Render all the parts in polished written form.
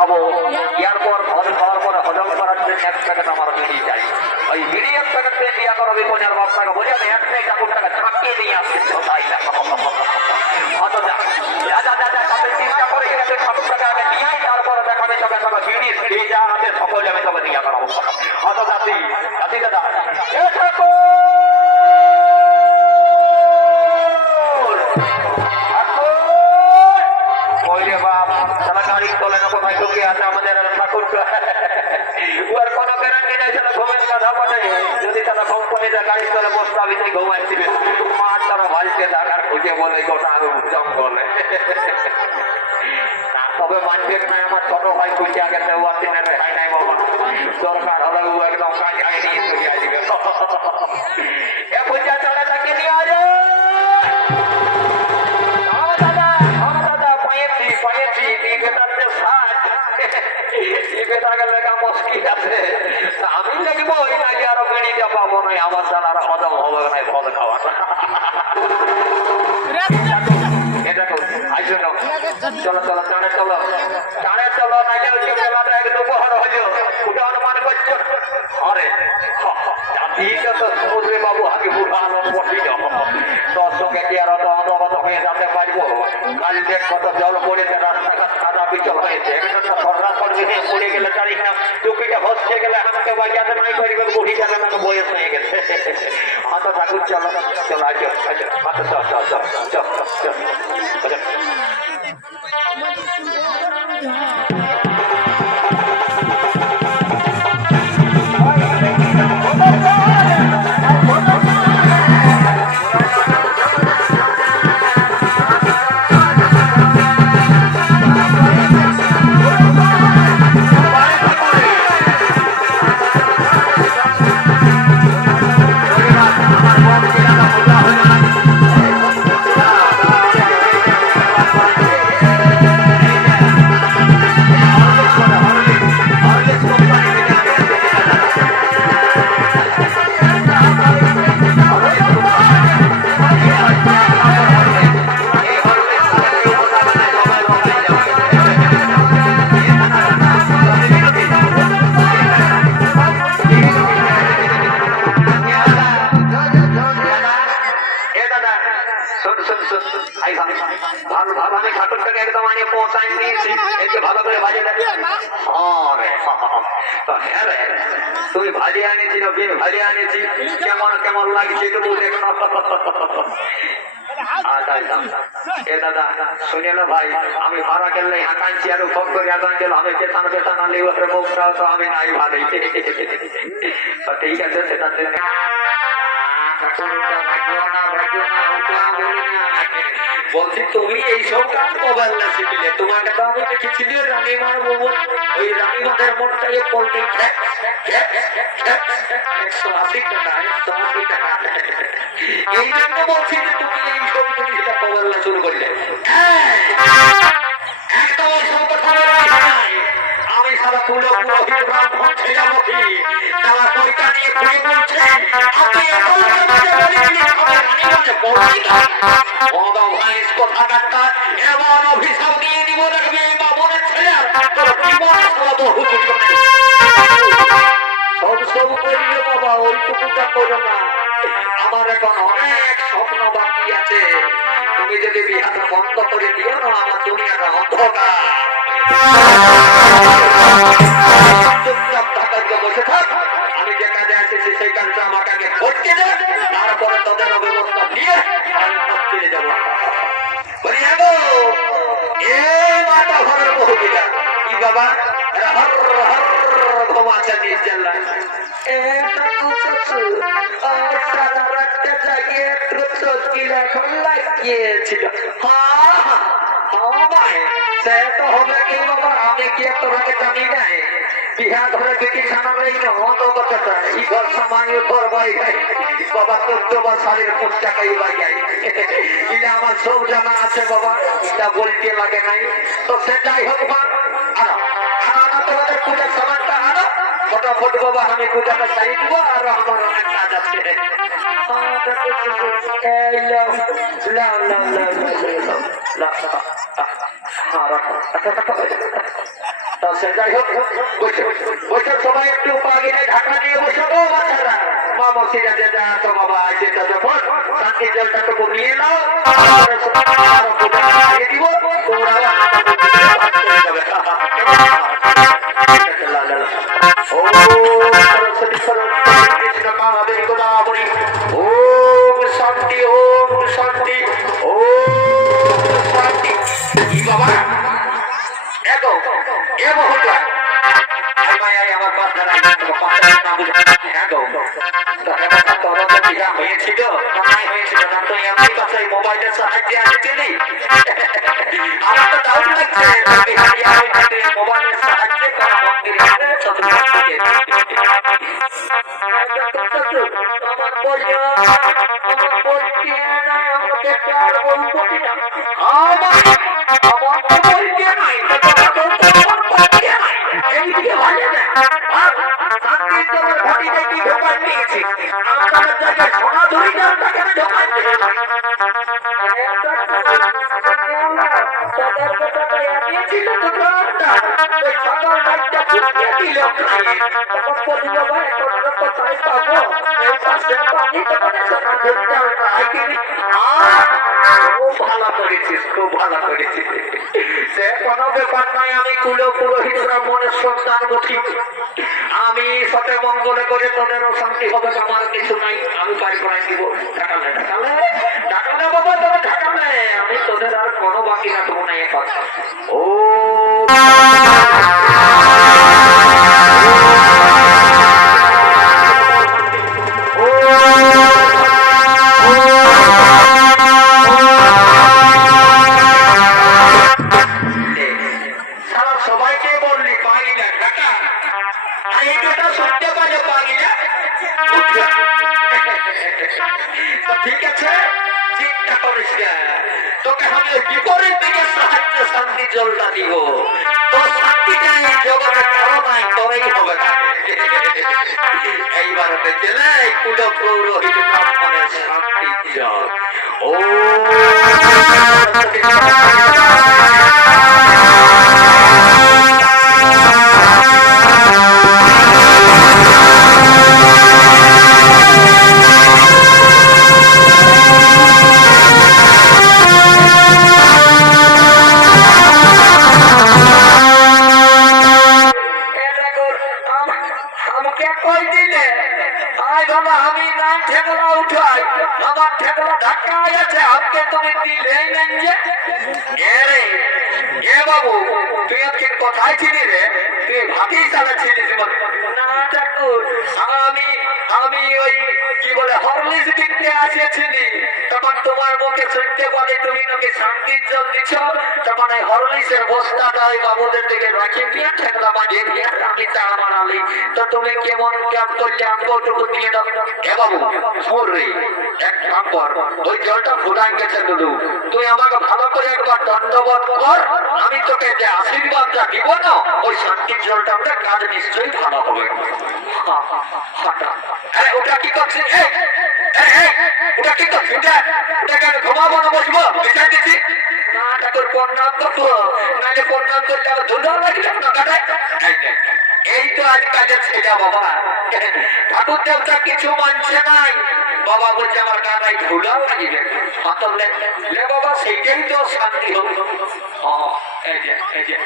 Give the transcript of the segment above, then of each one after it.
খাবো, এরপর ঘর খাওয়ার পরে হজম করার জন্য এক প্যাকেট আমার বিড়ি চাই। ওই বিড়ি এক প্যাকেট দিয়ে বিয়া করাবি বোনের বাপটাকে বলে আমি একটাই ঠাকুরটাকে ঝাঁকিয়ে নিয়ে আসছি তাই না। চিন্তা করে গেলে ঠাকুরটাকে আগে নিয়ে আই, তারপরে দেখাবে সঙ্গে সঙ্গে বিড়ি ফিরিয়ে যা আছে সকলে আমি তবে দিয়া করাবো। অত জাতি জাতি দাদা আমাদের ঠাকুর ওর কোনো গ্যারান্টি নাই সেটা ঘুমের কথা বলে। যদি তারা কোম্পানিটা গাড়ির তলে বসতে আমি তাই ঘুমাইছিলেন মার তারা ভাইকে দেখার খুঁজে বলে গোটা আমি উদ্যম বলে। তবে মানবেন না আমার ছোট ভাই খুঁজে আগে হয় নাই বাবা, দরকার হলে ও একদম কাজে আগে নিয়ে চলে আসবে। এ পূজা চলে তাকে নিয়ে আজ আমি লাগবো ওই নাকি আরো বেড়িটা পাবো না, আমার দ্বারা আরো হজম হবে না ফল খাওয়া। চলো চলো টানে চলো টানে চলো নাকি হচ্ছে মেলাটা এক দুপুর হইল ওটা অনুমান করছো। আরে ঠিক আছে সমুদ্রে বাবু আগে বুড়া আলো পড়ছিল তোর সঙ্গে কি আর অত অনবত হয়ে যেতে পারবো? কাল দেখ কত জল পড়েছে, রাস্তাঘাট সাদা বিচল হয়েছে, একটা সররা পড়বে পড়ে গেলে জানি না টুপিটা ভসকে গেলে আমাকে বাজাতে নাই করবে, বুড়ি যাবে না বয়স হয়ে গেছে। অত ঠাকুর চলো চলো আজ আচ্ছা চল চল চল চল চল চল। তুই ভাজি আনিছি না বিন ভাজি আনিছি, কেমন কেমন লাগছে একটু দেখো। দাদা শুনে না ভাই, আমি ভাড়া গেলে হাঁকাইছি আর ফোন করে গেল আমি পেছানো পেছানো লিওরে মুখটাও তো আমি নাই ভালোই। ঠিক আছে সেটার জন্য বলছি তুমি এইসব কাজ মোবাইল না শিখিলে, তোমাকে তো আমি দেখেছিলি রানী মার মোবাইল ওই রানী মাদের মোটটা পোল্ট্রি 180 টাকা 180 টাকা। এই জন্য বলছি যে তুমি এইসব জিনিসটা মোবাইল না শুরু করলে একদম ওইসব কথা আমি সারা পুরো পুরোহিত ব্রাহ্মণ ছেলামুখী তারা পরীক্ষা নিয়ে ঘুরে বলছে আপনি এমন অভিশাপ দিয়ে দিব দেখবে বাবনের ছেলে সব করিলে বাবা ওইটুকুটা করো না। আমার এখন অনেক স্বপ্ন বাকি আছে, তুমি যদি বিহারটা বন্ধ করে দিও না আমার দুনিয়াটা অন্ধকার। চুপচাপ ঢাকাতে বসে থাক, আমি যে কাজে আসেছি সেই কাজটা আমাকে আগে করতে দে, তারপরে তাদের ব্যবস্থা নিয়ে আমি ফিরে যাবো। বলি যাবো এ মাতা ঘরের বহুবিধা কি বাবা ঘুমাচ্ছে নির্জল্লা সারা রাতটা জাগিয়ে একটু চলছিল এখন লাগিয়েছিল। সে তো হবে কি বাবা, আমি কি তোমাকে জানি নাই বিহা ধরে বেটি খানা নেই না অত কথাটা এই ঘর সামান্য করবাই ভাই বাবা 14 বার শাড়ির 5 টাকাই বাজাই এটা আমার সব জানা আছে বাবা, এটা বলতে লাগে নাই। তো সেটাই হোক বা তোমাদের পূজার সামানটা আনো ফটাফট বাবা, আমি পূজাটা সারি দিব আর আমার অনেক কাজ আছে। তা সে যাই হোক, বসে সবাই একটু পা গিয়ে ঢাকা দিয়ে বসে গো বাচ্চারা। মা মসিরা যে যা তো বাবা আছে তা যখন শান্তি জলটা তো নিয়ে নাও, দিব তোমরাও সরস্বতী সরস্বতী কৃষ্ণ কামেরি গোদাবরী। ওম শান্তি, ওম শান্তি, ওম শান্তি। বাবা এগো এ বহুটা আমার বাচ্চারা হয়েছিল মোবাইলের সাহায্যে আসছিলি। আমার তো ডাউট লাগছে মোবাইলের সাহায্যে ভালো করেছিস, খুব ভালো করেছিস। সে কোনো ব্যাপার নয়, আমি কুলো পুরোহিতরা মনের সন্তান গঠি। আমি সতে মঙ্গলে করে তোদেরও শান্তি হবে, আমার কিছু নাই। আমি বাড়ি করাই দিব। ঢাকালে ঢাকালে ঢাকালে বাবা, তোরা ঢাকালে, আমি তোদের আর কোনো বাকি রাখবো না। কথা ও ঠিক আছে, চিন্তা করিস না, তোকে আমি বিপরীত দিকে সাহায্য শান্তি জলটা দিব। তোর শান্তিটা এই জগতে কারো নাই, তোরই হবে না। এইবার গেলে কুলো পৌরোহিত ব্রাহ্মণের শান্তি জল। ও কোথায় ছিলি রে? তুই ভাতি চালাচ্ছিলিস? আমি ওই কি বলে হরলিক্স কিনতে আসেছিলি, তখন তোমার মুখে শুনতে পারে তুমি নাকি শান্তির জল দিচ্ছ। তখন এই হরলিক্সের বস্তাটা ওই বাবুদের দিকে রাখি দিয়ে ঠেকলা বাজিয়ে দিয়ে আমি চা বানালি। তো তুমি কেমন ক্যাম্প করলে আমটুকু দিয়ে দাও। এ বাবু শোন রে, এক কাম কর, ওই জলটা ফুটান গেছে গুরু, তুই আমাকে ভালো করে একবার দণ্ডবোধ কর। আমি তোকে যে আশীর্বাদটা দিব না, ওই শান্তির জলটা ওটা কাজ নিশ্চয়ই ভালো হবে। ওটা কি করছিস? ওটা কি করছিস? ওটাকে আমি ঘুমাবো না বসবো বিচার দিচ্ছি না। ঠাকুর প্রণাম করবো, নাহলে প্রণাম করলে আমার ধুলো লাগবে না। এই তো আজ কাজের ছেলে বাবা, ঠাকুর দেবতা কিছু মানছে নাই। বাবা বলছে আমার গানায় ধুলো লাগবে, লে বাবা সেইটাই তো শান্তি হবে। এই যে এই যে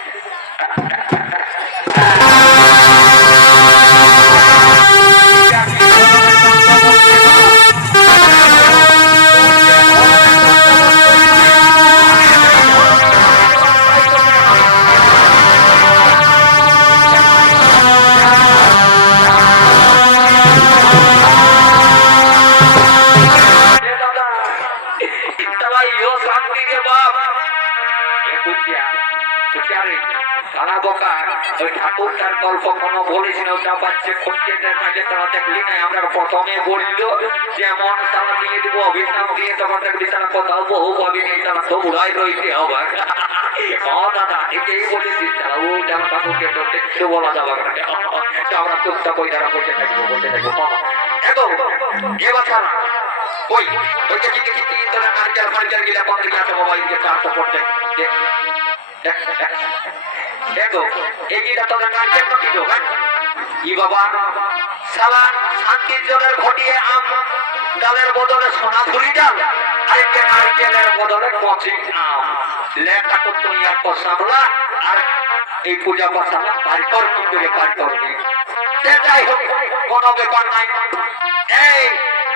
ঠাকুরটার গল্প কোনো বলিস না, ওটা পাচ্ছে খোঁজেদের কাছে তারা দেখলি না। আমরা প্রথমে বলল যেমন তারা দিয়ে দিব অভিশাপ দিয়ে, তখন দেখবি তারা কোথাও বহু পাবি নেই, তারা তো উড়াই রইতে হবে। দাদা এটাই বলেছিস, তারা ও যেমন ঠাকুরকে তো দেখতে বলা যাবে না। আমরা চুপটা কই তারা বসে থাকবো বসে থাকবো। এবং এবার ছাড়া ওই ওইটা কি দেখি তোরা নারকেল ফারকেল গিলা কোন দিকে আছে বাবা, এদিকে চারশো পড়তে দেখো এইটা তোদের নাচের তো কিছু ই বাবা সালা শান্তির জলের ঘটিয়ে আম ডালের বদলে সোনা ধুরি ডাল আরেকটা নারকেলের বদলে কচি আম লেখা তো তুই এত সামলা আর এই পূজা পাঠা বাড়ি কর কি করে কাজ করবি যাই হোক কোনো ব্যাপার নাই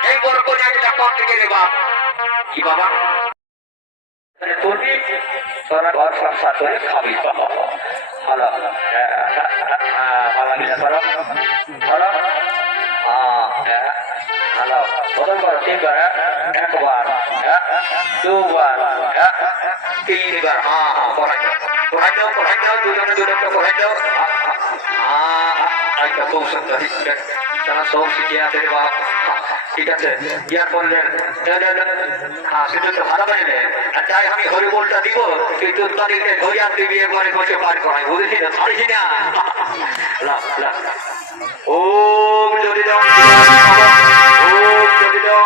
এই বড় করে একটা কোন দিকে রে বাপ কি বাবা তুমি তোরা ঘর সংসার করে খাবি ভালো ভালো ভালো ভালো বদল করো তিনবার একবার দুবার তিনবার পড়াই দাও দুজনে পড়াই দাও আচ্ছা খুব সুন্দর তারা সব শিখিয়ে আছে রে বাবা ঠিক আছে ইয়ার বললেন হ্যাঁ সেটা তো ভালো পাইলে আর তাই আমি হরিবোলটা দিব তুই তোর তারিখে ধরে আর দিবি একবারে বসে পার করাই বুঝেছি না ছাড়ছি না ওম যদি দাও ওম যদি দাও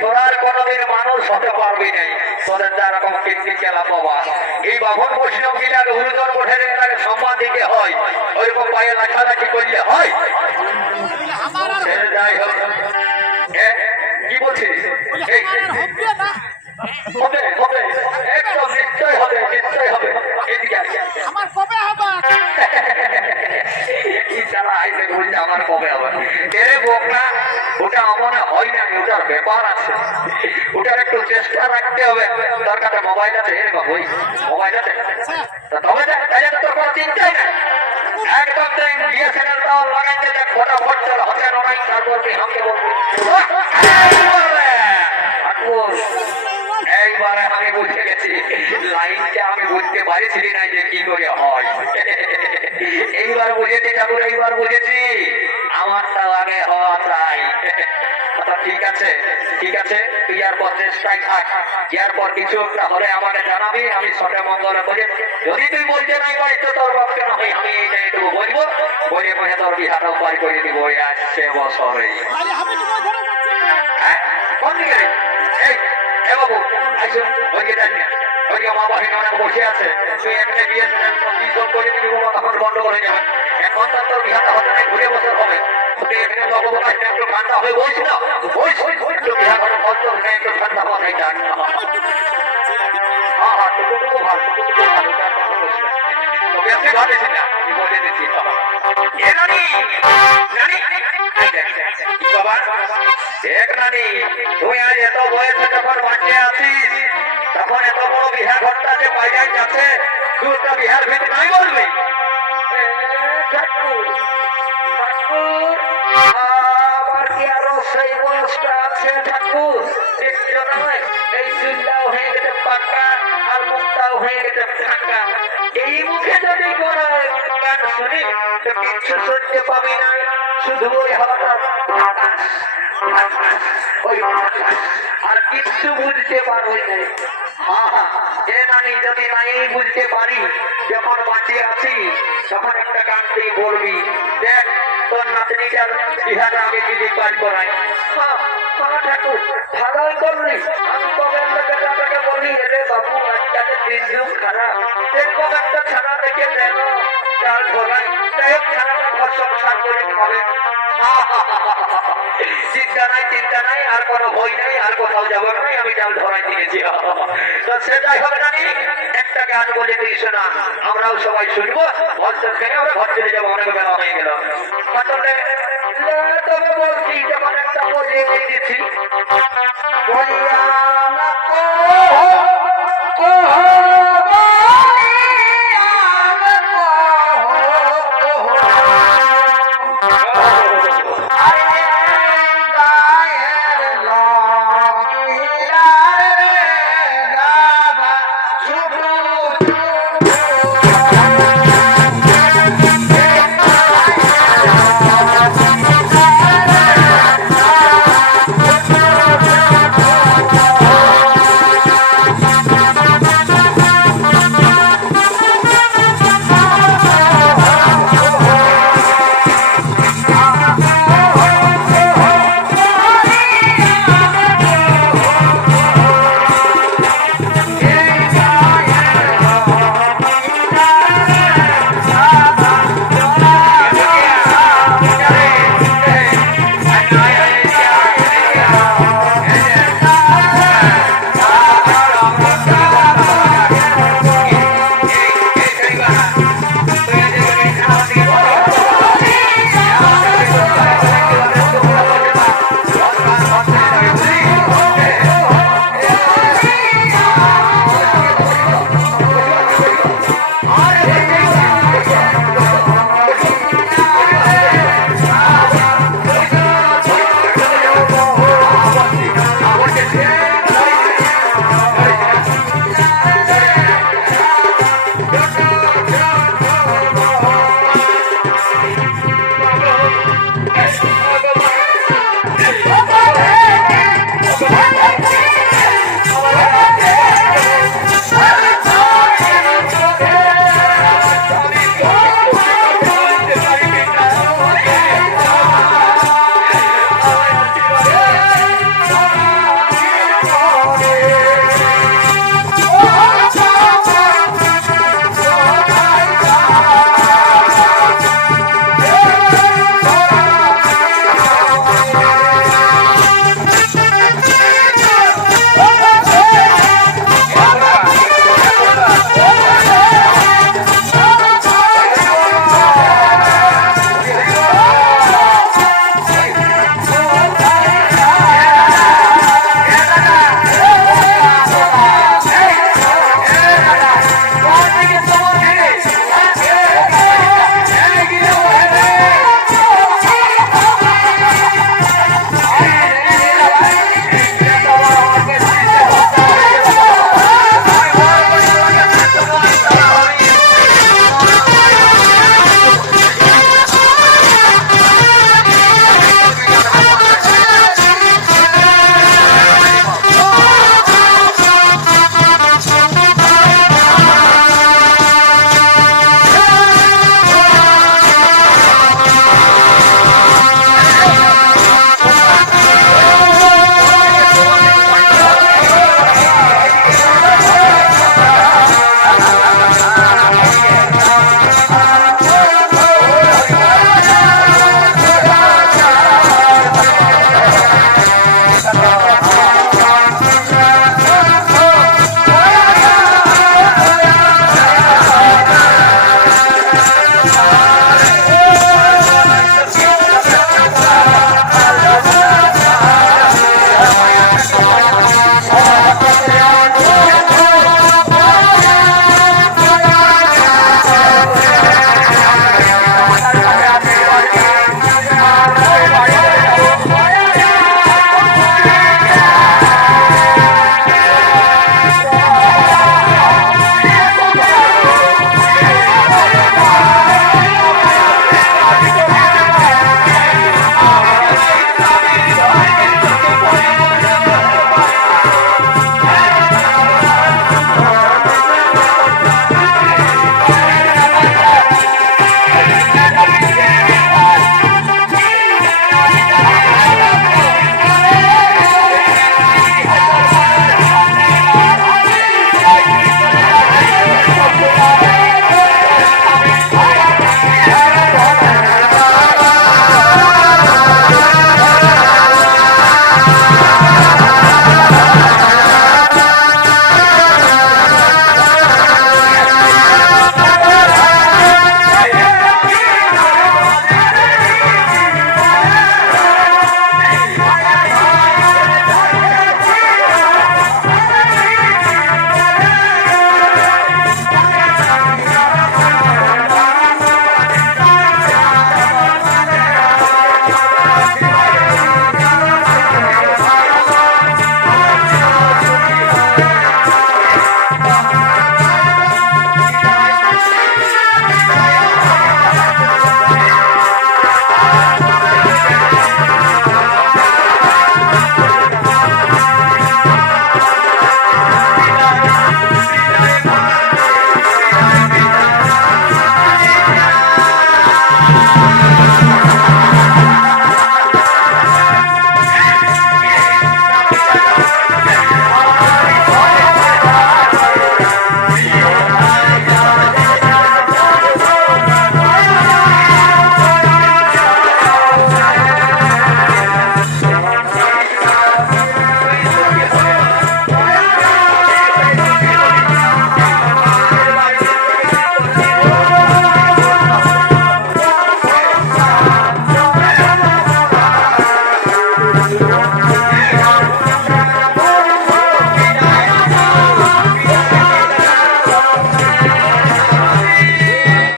তোরার কোনদিন মানুষ হতে পারবি নাই তোদের যেরকম কীর্তি খেলা পাবা এই বাভন বৈষ্ণব গিলাকে গুরুজন মঠের সম্মান দিতে হয় ওইরকম পায়ে লাখালাখি করলে হয় যাই হোক কি বলছিস হবে হবে একদম নিশ্চয় হবে এদিকে আমার কবে হবে আমার কবে হবে ওটা আমার হয় না ওটার ব্যাপার আছে ওটার একটু চেষ্টা রাখতে হবে তার কাছে মোবাইল আছে ওই মোবাইল আছে তবে তাইলে তো তোর কোনো চিন্তাই নাই একদম বিএসএনএল টাও লাগাইতে দেখ ফটাফট চল হতে নয় তারপর তুই আমাকে বলবি এইবারে আমি বুঝে গেছি লাইনটা আমি বুঝতে পারছিলি না যে কি করে হয় এইবার বুঝেছি ঠাকুর এইবার বুঝেছি আমারটা আগে হওয়া চাই ঠিক আছে তুই আর পর চেষ্টায় থাক ইয়ার পর কিছু একটা হলে আমাকে জানাবি আমি সঠে মঙ্গলে বলে যদি তুই বলতে নাই পারিস তো তোর পক্ষে না হয় আমি এইটা একটু বলবো বলে বসে তোর বিহাটাও পার করে দিব আসছে বছরে কোন দিকে এই বাবু আসুন ওই যে দেখ ওই যে মা বাহিনী অনেক বসে আছে তুই এখানে বিএসএনএল করে দিবি তখন বন্ধ করে যাবে এখন তো তোর বিহাটা হতে নাই ঘুরে বছর হবে এখানে লগবকাশ একটু ঠান্ডা হয়ে বসি না একটু বিহা করে বন্ধ হয়ে একটু ঠান্ডা মাথায় যান হ্যাঁ টুকুটুকু ভালো তো বেশি ঘটেছি না বলে দিচ্ছি বাবা দেখ রানী তুই আজ এত বয়সে যখন বাঁচে আছিস তখন এত বড় বিহা ঘরটা যে বাইরে যাচ্ছে তুই একটা বিহার ভেতরে নাই বলবি আমার কি আরো সেই বয়সটা আছে ঠাকুর দেখছো নয় এই চুলটাও হয়ে গেছে পাকা আর মুখটাও হয়ে গেছে ফাঁকা এই মুখে যদি কোনো গান শুনি তো কিচ্ছু শুনতে পাবি না শুধু ওই হঠাৎ আর কিচ্ছু বুঝতে পারবি না এ নানি যদি নাই বুঝতে পারি যখন বাঁচিয়ে আছি তখন একটা গান তুই বলবি দেখ তোর নাতনিটার ইহাটা আমি যদি কাজ করাই ঠাকুর ভালোই করলি আমি কবে টাকাকে বলি রে বাবু আজকালে দিন যুগ খারাপ দেখবো একটা ছাড়া দেখে দেন চাল ধরাই তাই ছাড়াটা ঘর সংসার করে খাবে চিন্তা নাই আর কোনো ভয় নাই আর কোথাও যাবো নাই আমি চাল ধরাই দিয়েছি তো সেটাই হবে জানি একটা গান বলে তুই শোনা আমরাও সবাই শুনবো ঘর খেয়ে আমরা ঘর চলে যাবো অনেক বেলা হয়ে গেল তবে বলছি যখন একটা বলে দিয়েছি বলিয়া